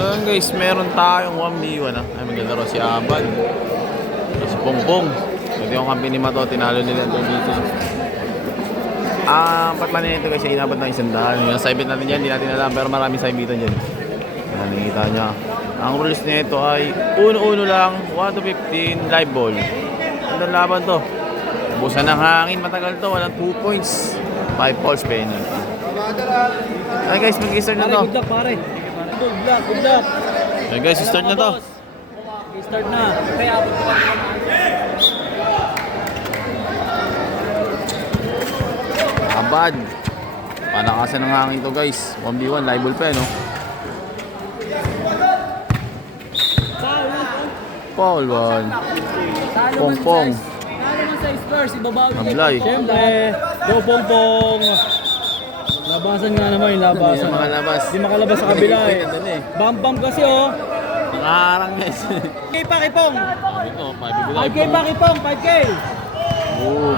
So yun guys, meron tayong 1v1 Ay maglalaro si Abad. Si Pongpong. Ito yung company mato, tinalo nila ito dito. Ba't man ito guys, inabot ng 100. Yung saibit natin dyan, hindi natin alam, pero maraming saibitan dyan. Yan, nakikita nyo. Ang rules nito ay 1-1 lang, 1 to 15, live ball. Ang laban to. Busan ng hangin, matagal to, walang 2 points. 5 balls penalty. Ay guys, mag-start na to. Good luck pare. Good luck. Ay guys, start na to. Start na. Kaya abot ko lang. Abad. Palakasan ng hangin to guys. 1v1, live ball pa no? Foul 1. Pongpong. Sa Spurs, ibabawi Ablay. Siyempre, go Pongpong. Labasan nga naman yung labasan. Hindi makalabas. Hindi makalabas sa kabila eh. Bam kasi oh. Nangaharang guys. 5K pa Kipong. Ito, 5K pa Kipong, 5K. Boom.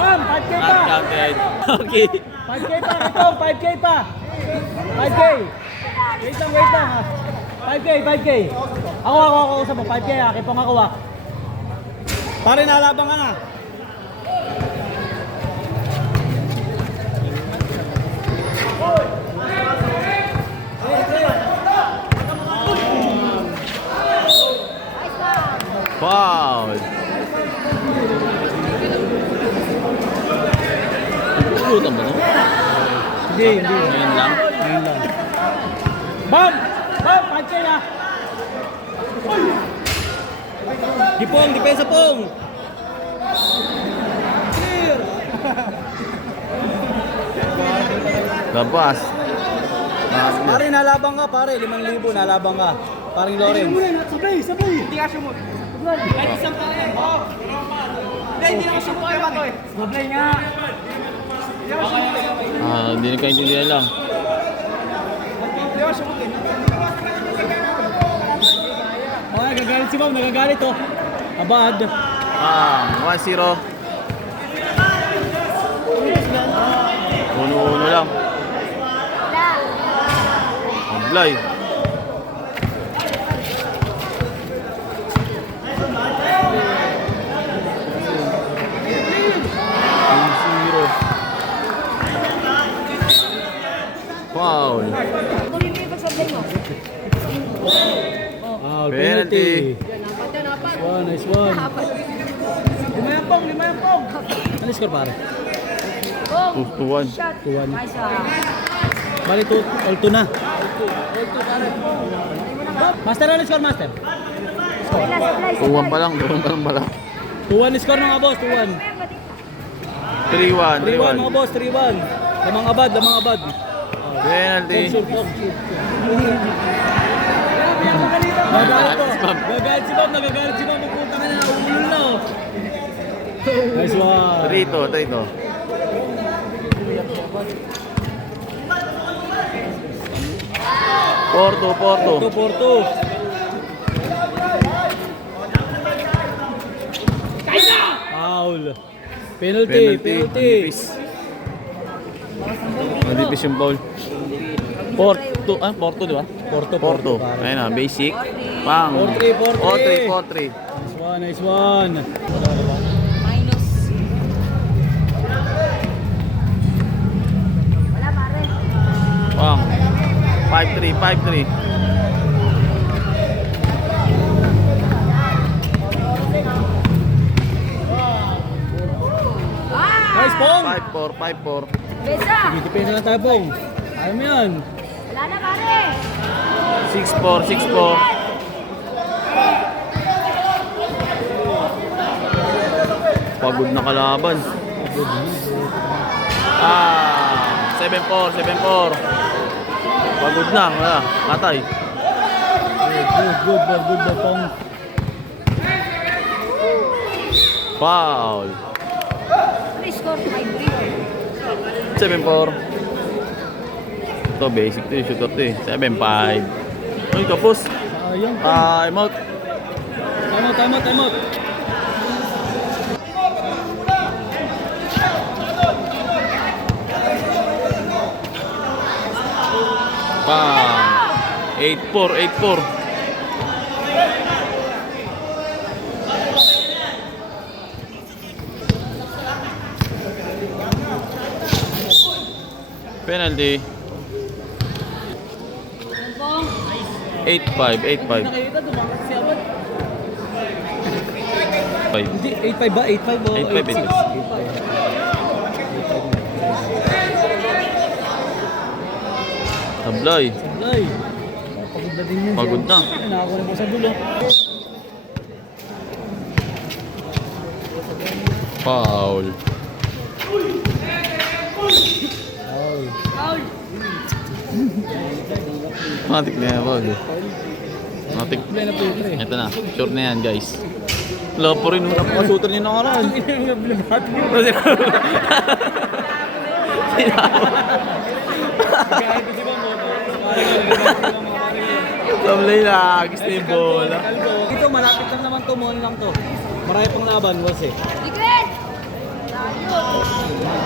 Bam, 5K pa. Not counted. Okay. 5K pa Kipong, 5K pa. 5K. Wait lang ha. 5K. Ako sa mo, 5K ha. Kipong ako ha. Pare nalabang ka na. Foul. Pulutan ba ito? Hindi. Ngayon lang. Bam! 5K na! Dipong, depensa pong! Clear! Labas. Pare, nalabang ka pare, 5,000 nalabang ka. Paring Lorenz. Sabay! Hindi ka sumot. Kahit isang pare. Hindi na sumot kayo ba ito eh? Sabay nga! Hindi nagkaintindihan lang. Oh, nagagalit si Ma'am, nagagalit oh. Abad. 1-0. 1-1 lang. Ablay. Foul. Penalty. Nice one. Limayang pong. Ano score pare? 2-1. 2-1. Bali to, all 2 na. Master, ano score master? 2-1 pa lang pala. 2-1 score mga boss, 2-1. 3-1. 3-1 mga boss, 3-1. Lamang abad. Penalty. Nagagalit si Bob. Pupunta ka na, ulul na oh. Nice one. 3-2. 4-2. Porto. Foul. Penalty. Manipis yung foul. Porto di ba? Porto. Ayun na, basic. Pang. 4-3. 4-3. Nice one. Minus. Wala pare. Pang. 5-3. Nice pong. 5-4. Besa. Depensa lang tayo pong. Ayaw mo yan. Wala na pare. 6-4. Pagod na kalaban. 7-4. Pagod na, wala. Matay. Good pong. Foul. Score 5-3. 7-4. Ito basic to yung shooter to eh. 7-5. Uy, kapos. Sayang. Time out. Time out. Bang! 8-4, 8-4. Penalty. 8-5, 8-5. Nakikita, dumangas si Abad. 5. Hindi, 8-5 ba? 8-5 o 8-5, 8-6? Tablay. Sablay. Pagod na din yun. Pagod na. Nakakuha na po sa dulo. Foul. Foul. Matik na yan, wag. Matik. Play na play, pre. Ito na. Sure na yan, guys. Wala pa rin. Wala pa kasutan yun nakaraan. Ang nablabat mo. Kahit di ba mo? Tablay na. Agis na yung bola. Dito, malapit lang naman to. Mall lang to. Marami pang laban, boss eh. Secret!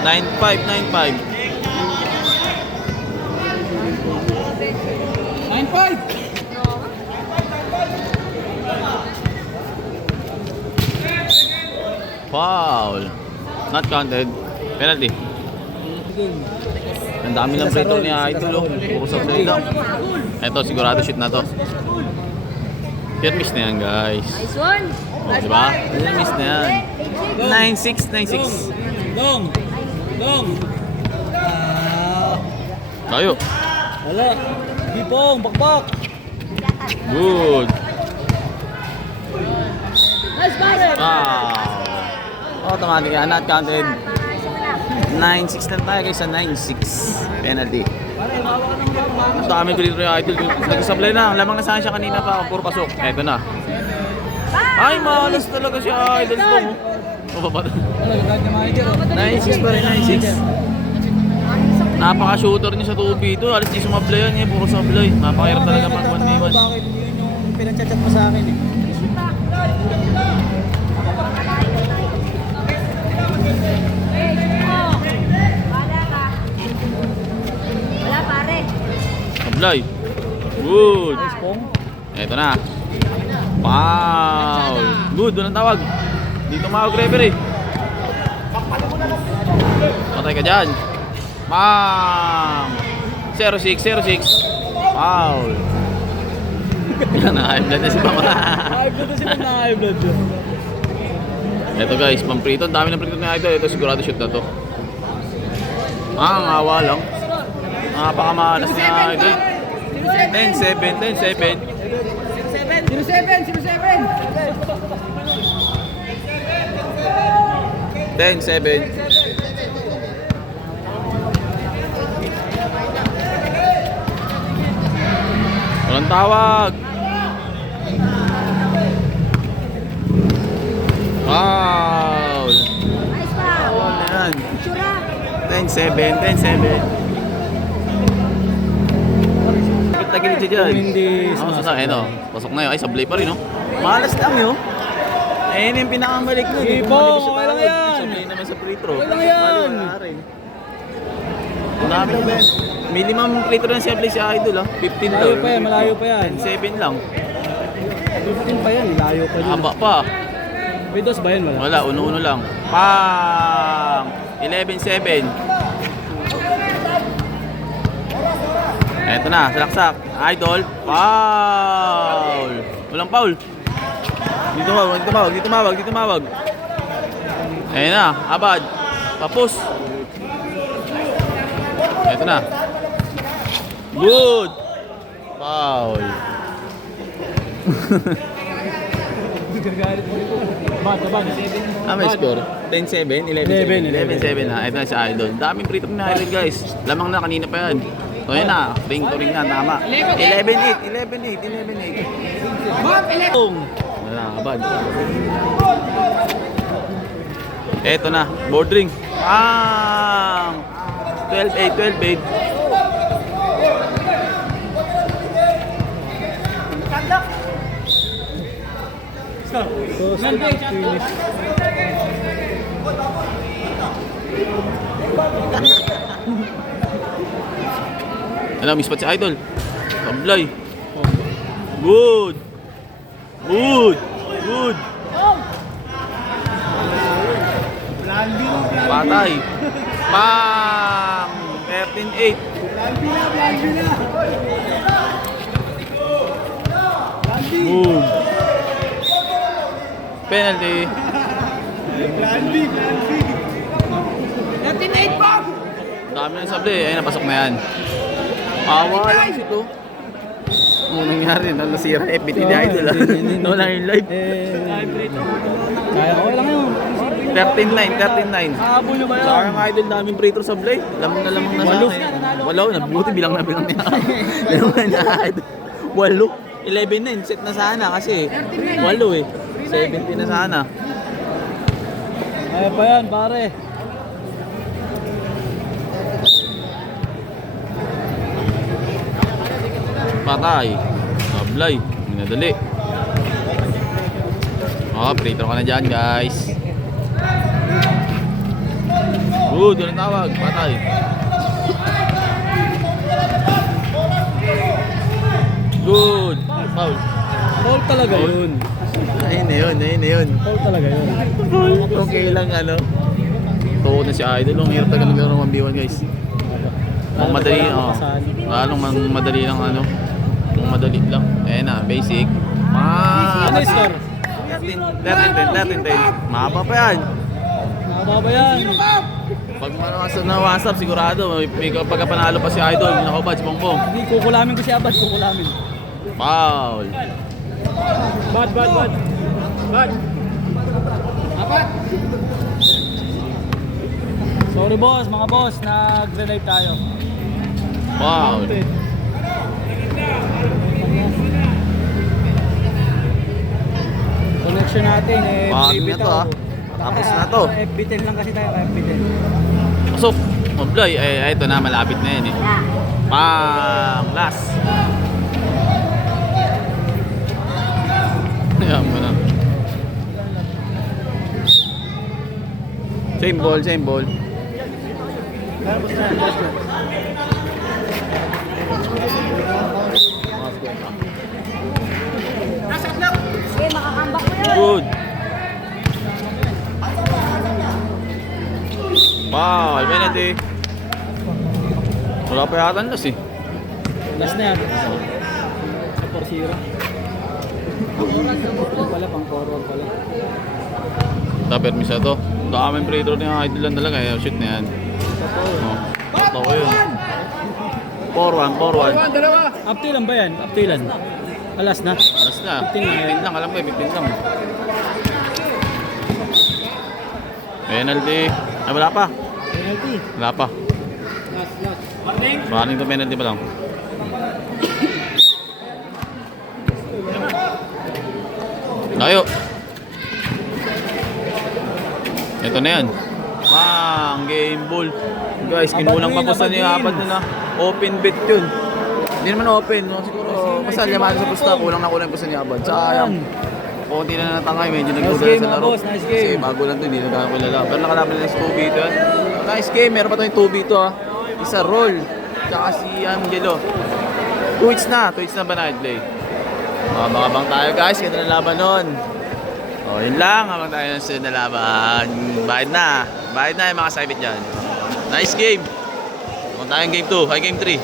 9-5, 9-5. 9-5! Foul. Not counted. Penalty. Ang dami ng free throw ni Idol. Oh. Puro sa play lang. Ito, sigurado shoot na to. Hit miss na yan, guys. Nice one! Oh, diba? Hit miss na yan. 9-6, 9-6. Dong! Dong! Tayo. Wala. Bipong, bakbak! Good. Nice basket! Automatic yan. Not counted. 9-6 lang tayo kaysa 9-6. Penalty. Ang dami ko dito yung Idol. Nag-supply na. Lamang na saan siya kanina pa. Puro pasok. Eto na. Ay, malas talaga si Idol to. Mababata. Wala, lahat ng manager. 9-6 pa rin, 9-6. Napaka-shooter niya sa tubi ito. Alis niya sumablay yan. Puro sablay. Napakahirap talaga mag 1v1. Bakit yun yung pinag-chat mo sa akin eh? Wala pare. Sablay. Good. Nice pong. Eto na. Foul. Good, doon ang tawag. Dito mawag referee. Patay ka dyan. Bang! 0-6, 0-6. Foul. Yan na, high blood na si Mama. High blood na si Pong na high blood yun. Eto guys, pang-prito. Ang dami ng prito ni Idol. Ito sigurado shoot na to. Ang awa lang. Napakamalas ni Idol. 10-7, 10-7. 10-7. Walang tawag. Foul. Nice foul. Foul na yan. Tsura. 10-7, 10-7. Tagilid siya dyan. Hindi Ako sa ito. Pasok na yun. Ay, sablay pa rin, no? Malas lang yun. Eh, yun yung pinakamalik nun. Sige, Pong, okay lang yan. Sablay naman sa free throw. Okay lang yan. Wala rin. Ang dami na ba? Minimum free throw na siya play si Idol, ah. 15 daw. Malayo pa yan, malayo pa yan. 10-7 lang. 15 pa yan, layo pa yun. Haba pa. May dos ba yan? Wala. Wala, uno-uno lang. Pang! 11-7. Eto na, salaksak. Idol. Foul! Walang foul. Dito mawag, dito mawag, dito mawag, dito mawag. Ayan na, Abad. Tapos. Eto na. Good! Foul. Bad. May score? 10-7? 11-7 na. Ito na si Idol. Daming free throw na Idol, guys. Lamang na, kanina pa yan. So yun na, ring to ring na, tama. 11-8, 11-8, 11-8. Wala, Abad. Eto na, board ring. Pang! 12-8, 12-8. So, finish. Ano, miss pa si Idol. Sablay. Good. Good. Good. Patay. Pang! 13-8. Boom. Penalty. 13-8 pa! Dami ng sablay. Ayun, napasok na yan. Awa lang ito. Ano nangyari? Nasira yung FBT ni Idol. Wala yung live. Kaya ko lang yun. 13-9. Habol nyo ba yun? Sayang Idol, daming free throw sablay. Lamang na lamang na sa Walo. akin. Walo. Nabuti bilang na bilang niya. Lamang na niya Idol. Walo. 11-9. Set na sana kasi. Walo eh. 17 na sana. Kaya pa yan, pare. Patay. Sablay. Minadali. Free throw ka na dyan guys. Good, yun ang tawag. Patay. Good. Foul. Foul talaga yun. Ayun na yun. Foul talaga yun. Okay lang ano. Tuko na si Idol. Ang hirap talaga naglaro ng 1v1 guys. Ang madali, lalong madali lang ano. Ang madali lang. Ayan na, basic. Ano yung score? 13-10. Mahaba pa yan. Nakaba ba yan? Pag na WhatsApp, sigurado may pagkapanalo pa si Idol. Nakabad si Bongbong. Hindi, kukulamin ko si Abad, kukulamin. Foul. Bad. Apat! Sorry boss, mga boss, nag-relive tayo. Foul. Connection natin eh. Bakit na to, ah? Tapos na to. FB10 lang kasi tayo, FB10. Pasok. Mablay. Ito na, malapit na yan eh. Pang last. Ayan mo na. Same ball. Okay, makakambak ko yun. Good. Wow, penalty. Wala pa yata ang last eh. Last na yan. Sa 4-0. Pala, pang forward pala. Permis na to. Daming free throw niya, Idol lang talaga eh. Shoot na yan. Totoo yun. 4-1. Uptilan ba yan? Uptilan. Alas na. Last na. 15 lang. Alam ko eh, 15 lang. Penalty. Ay, wala pa. Penalty. Wala pa. Running to penalty pa lang. Layo. Ito na yan. Pang game ball. Guys, kinulang pa po sa niyo apat na. Open bet yun. Hindi naman open. No? Siguro, basta yaman sa pusta. Kulang po sa niyo abad. Sayang. Konti na natangay. Medyo nagduda sa laro. Nice game. Kasi bago lang to. Hindi na kakakulala. Pero nakalaban na yung 2B ito yan. Nice game. Meron pa tayong 2B ito ha. Isa roll. Tsaka si Angelo. 2 hits na ba na play? Makabang tayo guys. Ganda na laban nun. Yun lang. Habang tayo na sa nalaban. Bayad na yung mga sabit dyan. Nice game. Habang tayong game 2. Game 3.